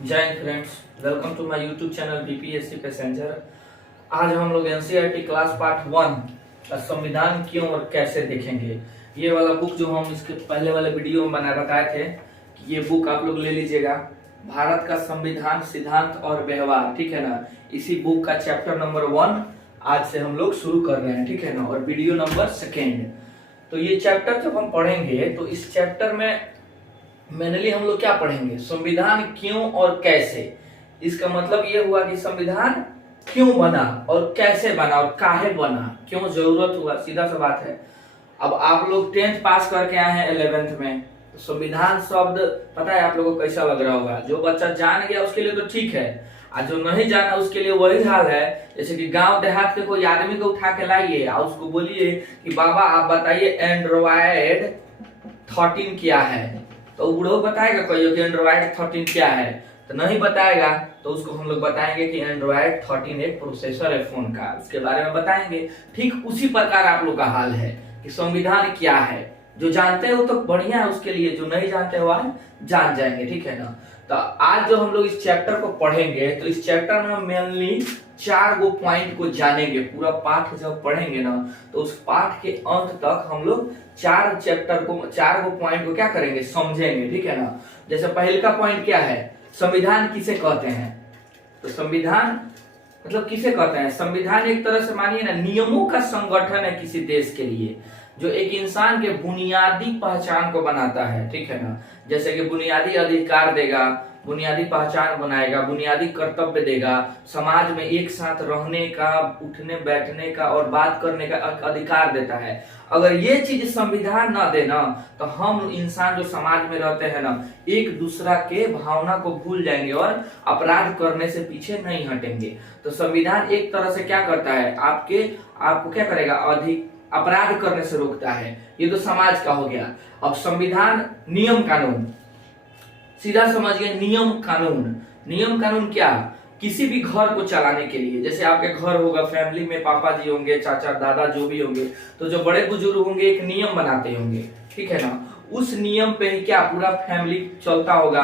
जय हिंद friends, welcome to my YouTube channel BPSC passenger. आज हम लोग एनसीईआरटी क्लास पार्ट 1 का संविधान क्यों और कैसे देखेंगे। ये वाला बुक जो हम इसके पहले वाले वीडियो में बताए थे कि ये बुक आप लोग ले लीजिएगा, भारत का संविधान सिद्धांत और व्यवहार, ठीक है ना। इसी बुक का चैप्टर नंबर 1 आज से हम लोग शुरू कर रहे हैं, ठीक है ना, और वीडियो नंबर 2। तो ये चैप्टर जब हम पढ़ेंगे तो इस चैप्टर में मेनली हम लोग क्या पढ़ेंगे, संविधान क्यों और कैसे। इसका मतलब ये हुआ कि संविधान क्यों बना और कैसे बना और काहे बना, क्यों जरूरत हुआ, सीधा सा बात है। अब आप लोग 10th पास करके आए हैं 11th में, तो संविधान शब्द पता है आप लोगों को कैसा लग रहा होगा। जो बच्चा जान गया उसके लिए तो ठीक है, और जो नहीं जाना उसके लिए वही हाल है। जैसे कि गांव देहात के कोई आदमी को उठा के लाइए और उसको बोलिए कि बाबा आप बताइए एंड्रॉयड 13 क्या है, तो बूढ़ो बताएगा कहियो कि एंड्रॉयड 13 क्या है, तो नहीं बताएगा। तो उसको हम लोग बताएंगे कि एंड्रॉयड 13 एक प्रोसेसर है फोन का, उसके बारे में बताएंगे। ठीक उसी प्रकार आप लोग का हाल है कि संविधान क्या है। जो जानते हो तो बढ़िया है उसके लिए, जो नहीं जानते हो आज जान जाएंगे, ठीक है ना। तो आज जो हम लोग इस चैप्टर को पढ़ेंगे तो इस चैप्टर में हम मेनली 4 गो पॉइंट को जानेंगे। पूरा पाठ जब पढ़ेंगे ना तो उस पाठ के अंत तक हम लोग 4 गो पॉइंट को क्या करेंगे, समझेंगे, ठीक है ना। जैसे पहले का पॉइंट क्या है, संविधान किसे कहते हैं। तो संविधान मतलब किसे कहते हैं, संविधान एक तरह से मानिए ना नियमों का संगठन है किसी देश के लिए, जो एक इंसान के बुनियादी पहचान को बनाता है, ठीक है ना। जैसे कि बुनियादी अधिकार देगा, बुनियादी पहचान बनाएगा, बुनियादी कर्तव्य देगा, समाज में एक साथ रहने का, उठने बैठने का और बात करने का अधिकार देता है। अगर ये चीज संविधान ना देना तो हम इंसान जो समाज में रहते हैं ना, एक दूसरा के भावना को भूल जाएंगे और अपराध करने से पीछे नहीं हटेंगे। तो संविधान एक तरह से क्या करता है, आपको क्या करेगा, अधिक अपराध करने से रोकता है। ये तो समाज का हो गया। अब संविधान नियम कानून, सीधा समझिए नियम कानून। नियम कानून क्या, किसी भी घर को चलाने के लिए, जैसे आपके घर होगा, फैमिली में पापा जी होंगे, चाचा दादा जो भी होंगे, तो जो बड़े बुजुर्ग होंगे एक नियम बनाते होंगे, ठीक है ना। उस नियम पे ही क्या पूरा फैमिली चलता होगा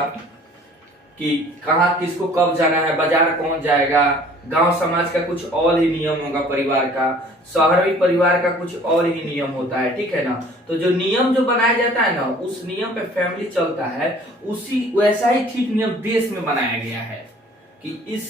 कि कहाँ किसको कब जाना है, बाजार कौन जाएगा, गांव समाज का कुछ और ही नियम होगा, परिवार का, शहरी परिवार का कुछ और ही नियम होता है, ठीक है ना। तो जो नियम जो बनाया जाता है ना, उस नियम पे फैमिली चलता है। उसी वैसा ही ठीक नियम देश में बनाया गया है कि इस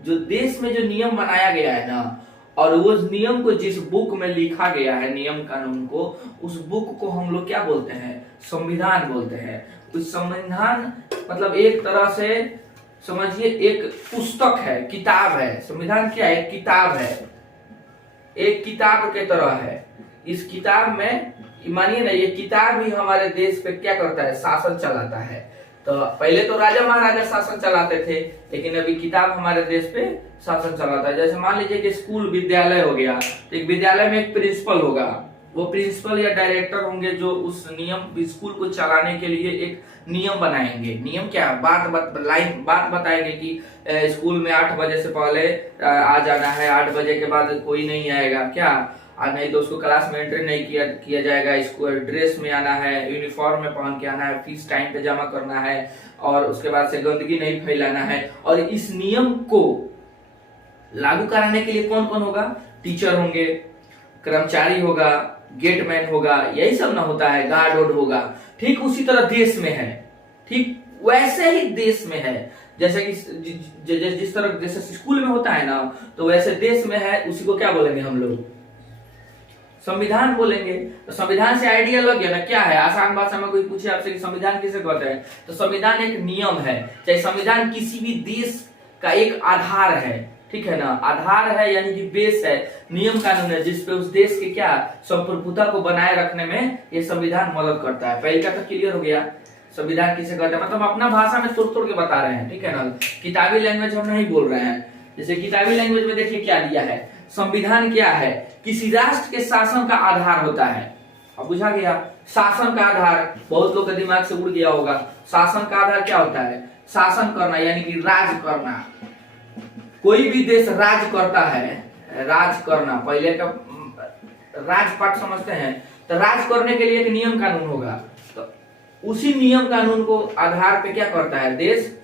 जो देश में जो नियम बनाया गया है ना, और उस नियम को जिस बुक में लिखा गया है नियम कानून को, उस बुक को हम लोग क्या बोलते हैं, संविधान बोलते हैं। उस संविधान मतलब एक तरह से समझिए एक पुस्तक है, किताब है। संविधान क्या है, किताब है, एक किताब के तरह है। इस किताब में मानिए ना, ये किताब ही हमारे देश पे क्या करता है, शासन चलाता है। तो पहले तो राजा महाराजा शासन चलाते थे, लेकिन अभी किताब हमारे देश पे शासन चलाता है। जैसे मान लीजिए कि स्कूल विद्यालय हो गया, तो एक विद्यालय में एक प्रिंसिपल होगा, वो प्रिंसिपल या डायरेक्टर होंगे जो उस नियम स्कूल को चलाने के लिए एक नियम बनाएंगे। नियम क्या, बात बताएंगे कि स्कूल में 8 बजे से पहले आ जाना है, 8 बजे के बाद कोई नहीं आएगा क्या, नहीं तो उसको क्लास में एंट्री नहीं किया जाएगा, इसको ड्रेस में आना है, यूनिफॉर्म में पहन के आना है, फीस टाइम पे जमा करना है, और उसके बाद से गंदगी नहीं फैलाना है। और इस नियम को लागू कराने के लिए कौन कौन होगा, टीचर होंगे, कर्मचारी होगा, गेटमैन होगा, यही सब ना होता है, गार्ड होगा। ठीक उसी तरह देश में है, ठीक वैसे ही देश में है। जैसे कि जिस तरह जैसे स्कूल में होता है ना, तो वैसे देश में है, उसी को क्या बोलेंगे हम लोग, संविधान बोलेंगे। तो संविधान से आइडिया लग गया ना, क्या है, आसान भाषा में कोई पूछे आपसे कि संविधान किसे कहते हैं, तो संविधान एक नियम है। चाहे संविधान किसी भी देश का एक आधार है, ठीक है ना, आधार है यानी कि बेस है, नियम कानून है, जिसपे उस देश के क्या संप्रभुता को बनाए रखने में ये संविधान मदद करता है। पहले का तो क्लियर हो गया, संविधान किसे कहते हैं, मतलब अपना भाषा में तोड़ के बता रहे हैं, ठीक है ना। किताबी लैंग्वेज हम नहीं बोल रहे हैं। जैसे किताबी लैंग्वेज में देखिए क्या दिया है, संविधान क्या है, किसी राष्ट्र के शासन का आधार होता है। अब बुझा गया, शासन का आधार बहुत लोग के दिमाग से उड़ गया होगा। शासन का आधार क्या होता है, शासन करना यानी कि राज करना। कोई भी देश राज करता है, राज करना, पहले का राजपाट समझते हैं, तो राज करने के लिए एक नियम कानून होगा। तो उसी नियम कानून को आधार पे क्या करता है देश,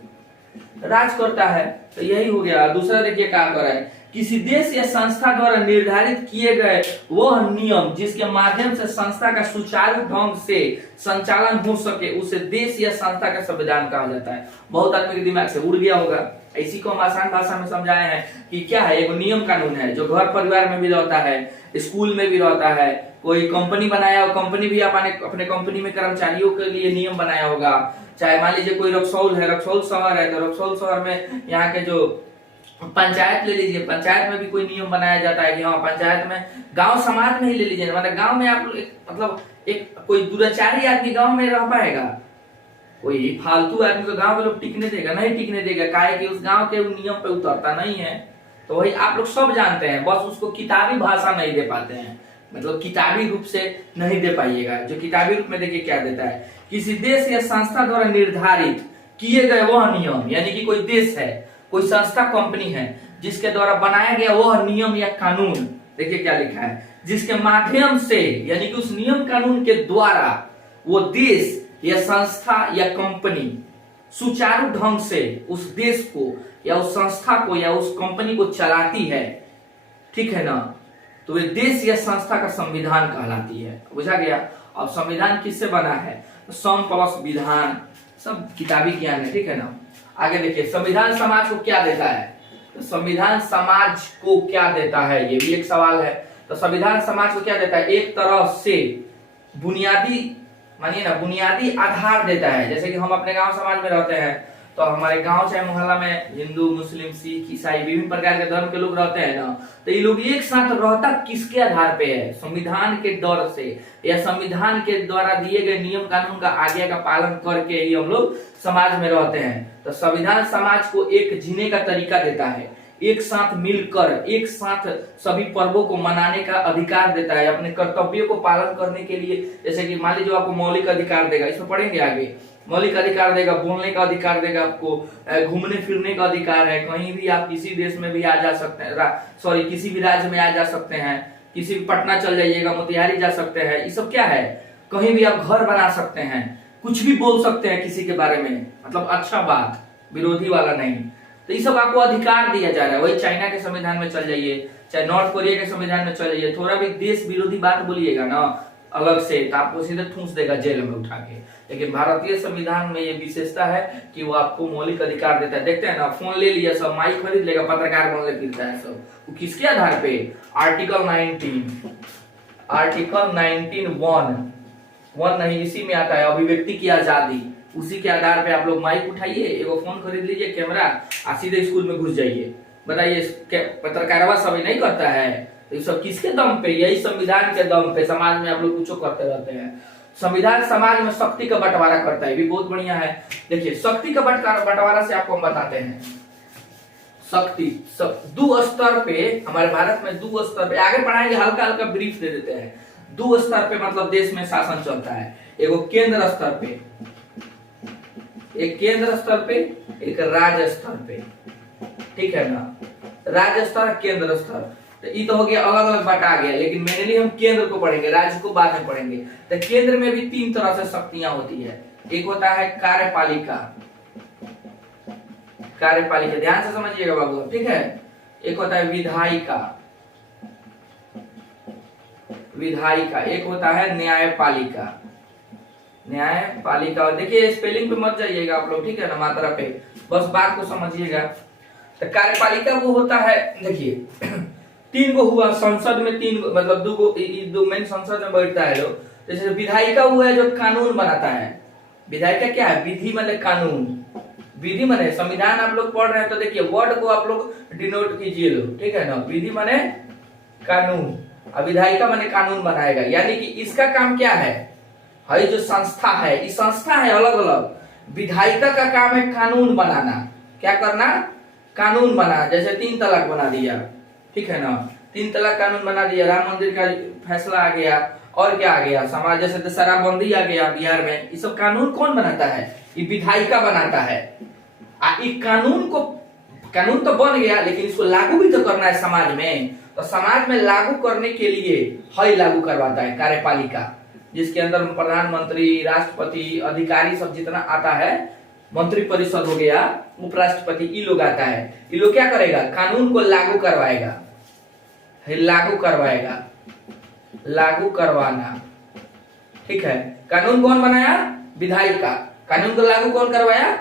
राज करता है। तो यही हो गया। दूसरा देखिए क्या कर रहा है, किसी देश या संस्था द्वारा निर्धारित किए गए वह नियम जिसके माध्यम से संस्था का सुचारू ढंग से संचालन हो सके उसे देश या संस्था का संविधान कहा जाता है। बहुत आदमी के दिमाग से उड़ गया होगा। इसी को हम आसान भाषा में समझाए हैं कि क्या है, एक नियम कानून है जो घर परिवार में भी रहता है, स्कूल में भी रहता है। कोई कंपनी बनाया हो, कंपनी भी अपने कंपनी में कर्मचारियों के लिए नियम बनाया होगा। चाहे मान लीजिए कोई रक्सौल है, रक्सौल शहर है, तो रक्सौल शहर में यहाँ के जो पंचायत ले लीजिए, पंचायत में भी कोई नियम बनाया जाता है कि हाँ पंचायत में, गांव समाज में ही ले लीजिए, मतलब गांव में आप मतलब एक कोई दुराचारी आदमी गांव में रह पाएगा? कोई फालतू आदमी को गांव के लोग टिकने देगा? नहीं टिकने देगा। काहे कि उस गांव के नियम पे उतरता नहीं है। तो वही आप लोग सब जानते हैं, बस उसको किताबी भाषा नहीं दे पाते हैं, मतलब किताबी रूप से नहीं दे पाइएगा। जो किताबी रूप में देखिए क्या देता है, किसी देश या संस्था द्वारा निर्धारित किए गए वह नियम, यानी कि कोई देश है, कोई संस्था कंपनी है जिसके द्वारा बनाया गया वह नियम या कानून, देखिए क्या लिखा है, जिसके माध्यम से, यानी कि उस नियम कानून के द्वारा वो देश या संस्था या कंपनी सुचारू ढंग से उस देश को या उस संस्था को या उस कंपनी को चलाती है, ठीक है ना, तो वे देश या संस्था का संविधान कहलाती है। बुझा गया? अब संविधान किससे बना है? सम प्लस विधान, सब किताबी ज्ञान है, ठीक है ना। आगे देखिए, संविधान समाज को क्या देता है? तो संविधान समाज को क्या देता है, ये भी एक सवाल है। तो संविधान समाज को क्या देता है? एक तरह से बुनियादी, मानिए ना, बुनियादी आधार देता है। जैसे कि हम अपने गांव समाज में रहते हैं, तो हमारे गांव चाहे मोहल्ला में हिंदू, मुस्लिम, सिख, ईसाई विभिन्न प्रकार के धर्म के लोग रहते हैं ना, तो ये लोग एक साथ रहता किसके आधार पे है? संविधान के डर से, या संविधान के द्वारा दिए गए नियम कानून का आज्ञा का पालन करके ही हम लोग समाज में रहते हैं। तो संविधान समाज को एक जीने का तरीका देता है, एक साथ मिलकर एक साथ सभी पर्वों को मनाने का अधिकार देता है, अपने कर्तव्यों को पालन करने के लिए। जैसे कि मान लीजिए आपको मौलिक अधिकार देगा, इसमें पढ़ेंगे आगे, मौलिक अधिकार देगा, बोलने का अधिकार देगा, आपको घूमने फिरने का अधिकार है, कहीं भी आप किसी देश में भी आ जा सकते हैं, सॉरी किसी भी राज्य में आ जा सकते हैं, किसी भी पटना चल जाइएगा, मोतिहारी जा सकते हैं। ये सब क्या है? कहीं भी आप घर बना सकते हैं, कुछ भी बोल सकते हैं किसी के बारे में, मतलब अच्छा बात, विरोधी वाला नहीं। तो ये सब आपको अधिकार दिया जा रहा है। वही चाइना के संविधान में चल जाइए, चाहे नॉर्थ कोरिया के संविधान में चल जाइए, थोड़ा भी देश विरोधी बात बोलिएगा ना अलग से, तो आपको सीधे ठूंस देगा जेल में उठा के। लेकिन भारतीय संविधान में ये विशेषता है कि वो आपको मौलिक अधिकार देता है। देखते हैं ना, फोन ले लिया, सब माइक खरीद लेगा, पत्रकार बनने फिरता है सब, वो किसके आधार पे? आर्टिकल 19(1) नहीं, इसी में आता है अभिव्यक्ति की आजादी। उसी के आधार पे आप लोग माइक उठाइए, एगो फोन खरीद लीजिए, कैमरा, और सीधे स्कूल में घुस जाइए। बताइए, पत्रकारवा सब नहीं करता है? तो सब किसके दम पे? यही संविधान के दम पे समाज में आप लोग कुछ करते रहते हैं। संविधान समाज में शक्ति का बंटवारा करता है, भी बहुत बढ़िया है। देखिए, शक्ति का बंटवारा से आपको हम बताते हैं। शक्ति दो स्तर पे, हमारे भारत में दो स्तर पे, आगे पढ़ाएंगे, हल्का हल्का ब्रीफ दे देते हैं। दो स्तर पे मतलब देश में शासन चलता है, एगो केंद्र स्तर पे, एक केंद्र स्तर पे, एक राज्य स्तर पे, ठीक है ना। राज्य स्तर, केंद्र स्तर, तो ये तो हो गया, अलग अलग बटा गया। लेकिन मेनली हम केंद्र को पढ़ेंगे, राज्य को बाद में पढ़ेंगे। तो केंद्र में भी तीन तरह से शक्तियां होती है। एक होता है कार्यपालिका, कार्यपालिका ध्यान से समझिएगा बाबू, ठीक है। एक होता है विधायिका, विधायिका, एक होता है न्यायपालिका, न्यायपालिका। देखिए स्पेलिंग पे मत जाइएगा आप लोग, ठीक है ना, मात्रा पे, बस बात को समझिएगा। तो कार्यपालिका वो होता है, देखिए तीन को हुआ संसद में, तीन मतलब दो मेन संसद में बैठता है लोग। जैसे विधायिका वो है जो कानून बनाता है। विधायिका क्या है? विधि माने कानून, विधि माने संविधान आप लोग पढ़ रहे हैं तो देखिए वर्ड को आप लोग डिनोट कीजिए लोग, ठीक है ना। विधि माने कानून, और विधायिका माने कानून बनाएगा। यानी कि इसका काम क्या है? हई जो संस्था है, ये संस्था है अलग अलग। विधायिका का काम है कानून बनाना। क्या करना? कानून बना। जैसे 3 तलाक बना दिया, ठीक है ना, 3 तलाक कानून बना दिया, राम मंदिर का फैसला आ गया, और क्या आ गया, समाज जैसे शराबबंदी आ गया बिहार में। ये सब कानून कौन बनाता है? ये विधायिका बनाता है। कानून तो बन गया, लेकिन इसको लागू भी तो करना है समाज में। तो समाज में लागू करने के लिए हई लागू करवाता है कार्यपालिका, जिसके अंदर प्रधानमंत्री, राष्ट्रपति, अधिकारी सब जितना आता है, मंत्रिपरिषद हो गया, उपराष्ट्रपति, ये लोग आता है। ये लोग क्या करेगा? कानून को लागू करवाएगा, लागू करवाएगा, लागू करवाना, ठीक है। कानून कौन बनाया? विधायिका। कानून को लागू कौन करवाया?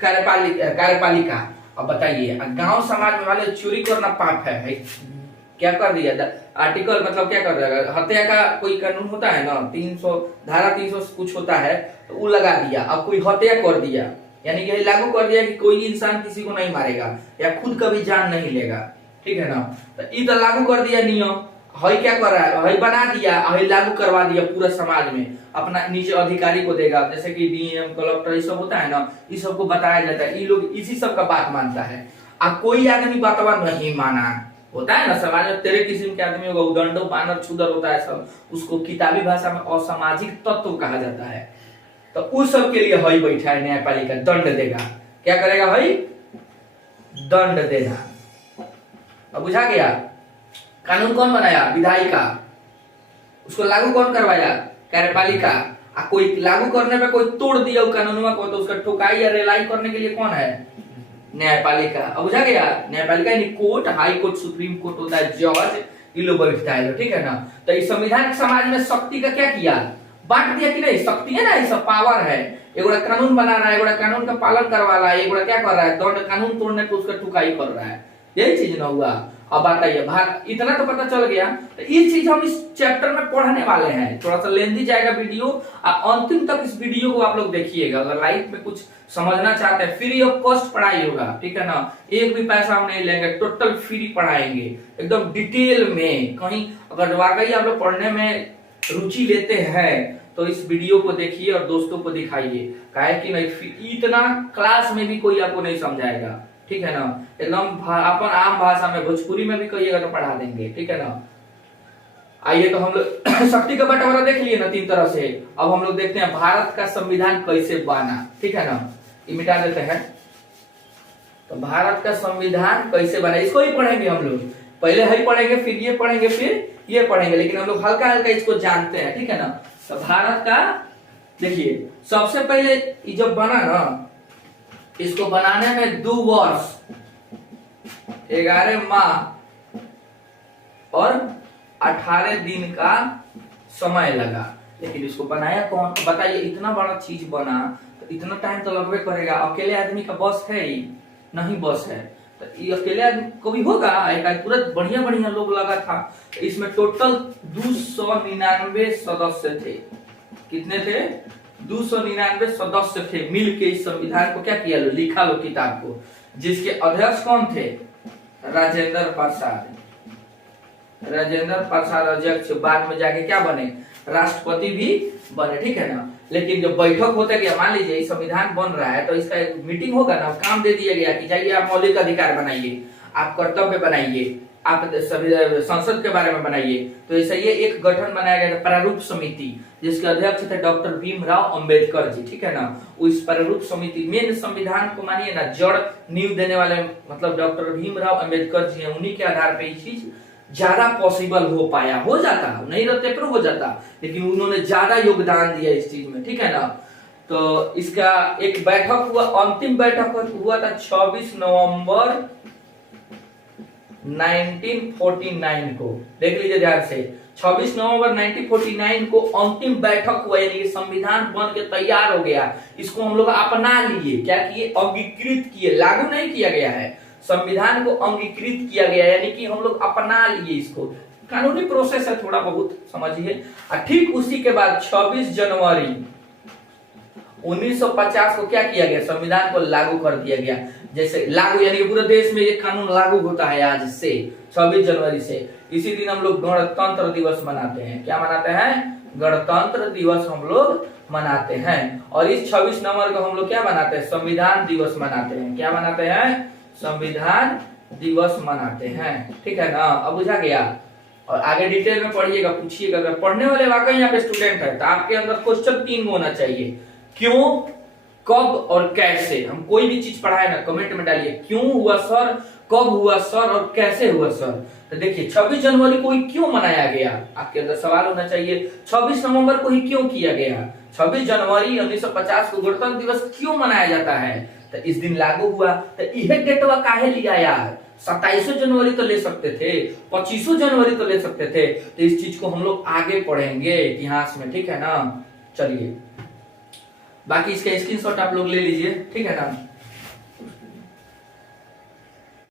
कार्यपालिका। अब बताइए, गांव समाज में वाले चोरी करना पाप है भाई, क्या कर दिया? आर्टिकल मतलब क्या कर दिया? हत्या का कोई कानून होता है ना, 300 धारा 300 कुछ होता है, तो वो लगा दिया। अब कोई हत्या कर दिया, यानी कि लागू कर दिया कि कोई इंसान किसी को नहीं मारेगा या खुद कभी जान नहीं लेगा, ठीक है ना। तो ये तो लागू कर दिया नियम। हई क्या कर रहा है? हई बना दिया, हई लागू करवा दिया पूरा समाज में, अपना नीचे अधिकारी को देगा, जैसे कि डीएम, कलेक्टर, ये सब होता है ना, ये सबको बताया जाता है। ये लोग इसी सब का बात मानता है। अब कोई आदमी बातवा नहीं माना, होता है ना समाज में तेरे किस्म के आदमी होगा, उदंडो, बानर, छुदर होता है सब, उसको किताबी भाषा में असामाजिक तत्व कहा जाता है। तो उस सब के लिए हई बैठा है न्यायपालिका, दंड देगा। क्या करेगा? हई दंड देगा। अब बुझा गया? कानून कौन बनाया? विधायिका। उसको लागू कौन करवाया? कार्यपालिका। कोई लागू करने पे कोई तोड़ दिया कानून को, तो उसका ठुकाई या रेलाई करने के लिए कौन है? न्यायपालिका। अब बुझा गया? न्यायपालिका यानी court, high court, supreme court होता है, जज, ये लोग बैठता है, ठीक है ना। तो इस संविधान समाज में शक्ति का क्या किया? बांट दिया कि नहीं? शक्ति है ना, ये सब पावर है। एगोड़ा कानून बना रहा है, एगोड़ा कानून का पालन करवा रहा है, एगोड़ा क्या कर रहा है? दंड, कानून तोड़ने पे उसका ठुकाई कर रहा है। यही चीज ना हुआ। अब बताइए, भारत इतना तो पता चल गया। तो ये चीज हम इस चैप्टर में पढ़ने वाले हैं। थोड़ा सा लेंथी जाएगा वीडियो, अंतिम तक इस वीडियो को आप लोग देखिएगा। अगर लाइफ में कुछ समझना चाहते हैं, फ्री ऑफ कॉस्ट पढ़ाई होगा, ठीक है ना। एक भी पैसा हम नहीं लेंगे, टोटल फ्री पढ़ाएंगे, एकदम डिटेल में। कहीं अगर वाकई आप लोग पढ़ने में रुचि लेते हैं तो इस वीडियो को देखिए और दोस्तों को दिखाइए। काहे कि नहीं, इतना क्लास में भी कोई आपको नहीं समझाएगा, ठीक है ना। एकदम अपन आम भाषा में, भोजपुरी में भी कहिएगा तो पढ़ा देंगे, ठीक है ना। आइए, तो हम लोग शक्ति का बंटवारा देख लिए ना 3 तरह से। अब हम लोग देखते हैं भारत का संविधान कैसे बना, ठीक है ना। ये मिटा देते हैं। तो भारत का संविधान कैसे बना, इसको ही पढ़ेंगे हम लोग। पहले ही पढ़ेंगे, फिर ये पढ़ेंगे, फिर ये पढ़ेंगे, लेकिन हम लोग हल्का हल्का इसको जानते हैं, ठीक है ना। तो भारत का देखिए, सबसे पहले ये जब बना ना, इसको बनाने में 2 वर्ष 11 माह और 18 दिन का समय लगा। लेकिन इसको बनाया कौन? बताइए, इतना बड़ा चीज बना तो इतना टाइम तो लगभग करेगा। अकेले आदमी का बस है ही नहीं, बस है तो ये अकेले आदमी को भी होगा। एक पूरा बढ़िया बढ़िया लोग लगा था। तो इसमें टोटल 299 सदस्य थे। कितने थे? 299 सदस्य थे। मिल के इस संविधान को क्या किया? लो, लिखा लो किताब को। जिसके अध्यक्ष कौन थे? राजेंद्र प्रसाद। राजेंद्र प्रसाद अध्यक्ष, बाद में जाके क्या बने? राष्ट्रपति भी बने, ठीक है ना। लेकिन जब बैठक होता गया, मान लीजिए संविधान बन रहा है तो इसका एक मीटिंग होगा ना, काम दे दिया गया कि जाइए आप मौलिक अधिकार बनाइए, आप कर्तव्य बनाइए, आप संसद के बारे में बनाइए। तो ऐसा ये एक गठन बनाया गया था, प्रारूप समिति, जिसके अध्यक्ष थे डॉक्टर भीमराव अंबेडकर जी, ठीक है ना। उस प्रारूप समिति मेन संविधान को मानिए ना, जड़ नींव देने वाले मतलब डॉक्टर भीमराव अंबेडकर जी हैं। उन्हीं के आधार पे ये चीज ज्यादा पॉसिबल हो पाया। हो जाता नहीं रहते पर हो जाता, लेकिन उन्होंने ज्यादा योगदान दिया इस चीज में, ठीक है ना। तो इसका एक बैठक हुआ, अंतिम बैठक हुआ था 26 नवंबर 1949 को। देख लीजिए ध्यान से, 26 नवंबर 1949 को अंतिम बैठक हुआ, यानी संविधान बन के तैयार हो गया। इसको हम लोग अपना लिए, क्या किए? अंगीकृत किए, लागू नहीं किया गया है। संविधान को अंगीकृत किया गया, यानी कि हम लोग अपना लिए इसको। कानूनी प्रोसेस है, थोड़ा बहुत समझिए। ठीक उसी के बाद 26 जनवरी 1950 को क्या किया गया? संविधान को लागू कर दिया गया। जैसे लागू यानी कि पूरे देश में ये कानून लागू होता है आज से, 26 जनवरी से। इसी दिन हम लोग गणतंत्र दिवस मनाते हैं। क्या मनाते हैं? गणतंत्र दिवस हम लोग मनाते हैं। और इस 26 नवंबर को हम लोग क्या मनाते हैं? संविधान दिवस मनाते हैं। क्या मनाते हैं? संविधान दिवस मनाते हैं, ठीक है ना। अब बुझा गया। और आगे डिटेल में पढ़िएगा, पूछिएगा। अगर पढ़ने वाले वाकई यहाँ पे स्टूडेंट है तो आपके अंदर क्वेश्चन 3 होना चाहिए। क्यों, कब और कैसे। हम कोई भी चीज पढ़ाए ना, कमेंट में डालिए, क्यों हुआ सर, कब हुआ सर और कैसे हुआ सर। तो देखिए 26 जनवरी को ही क्यों मनाया गया, आपके अंदर सवाल होना चाहिए। 26 नवंबर को ही क्यों किया गया, 26 जनवरी 1950 को गणतंत्र दिवस क्यों मनाया जाता है? तो इस दिन लागू हुआ। तो यह डेटवा काहे लिया यार? 27 जनवरी तो ले सकते थे, 25 जनवरी तो ले सकते थे। तो इस चीज को हम लोग आगे पढ़ेंगे इतिहास में, ठीक है ना। चलिए, बाकी इसका स्क्रीनशॉट आप लोग ले लीजिए, ठीक है ना।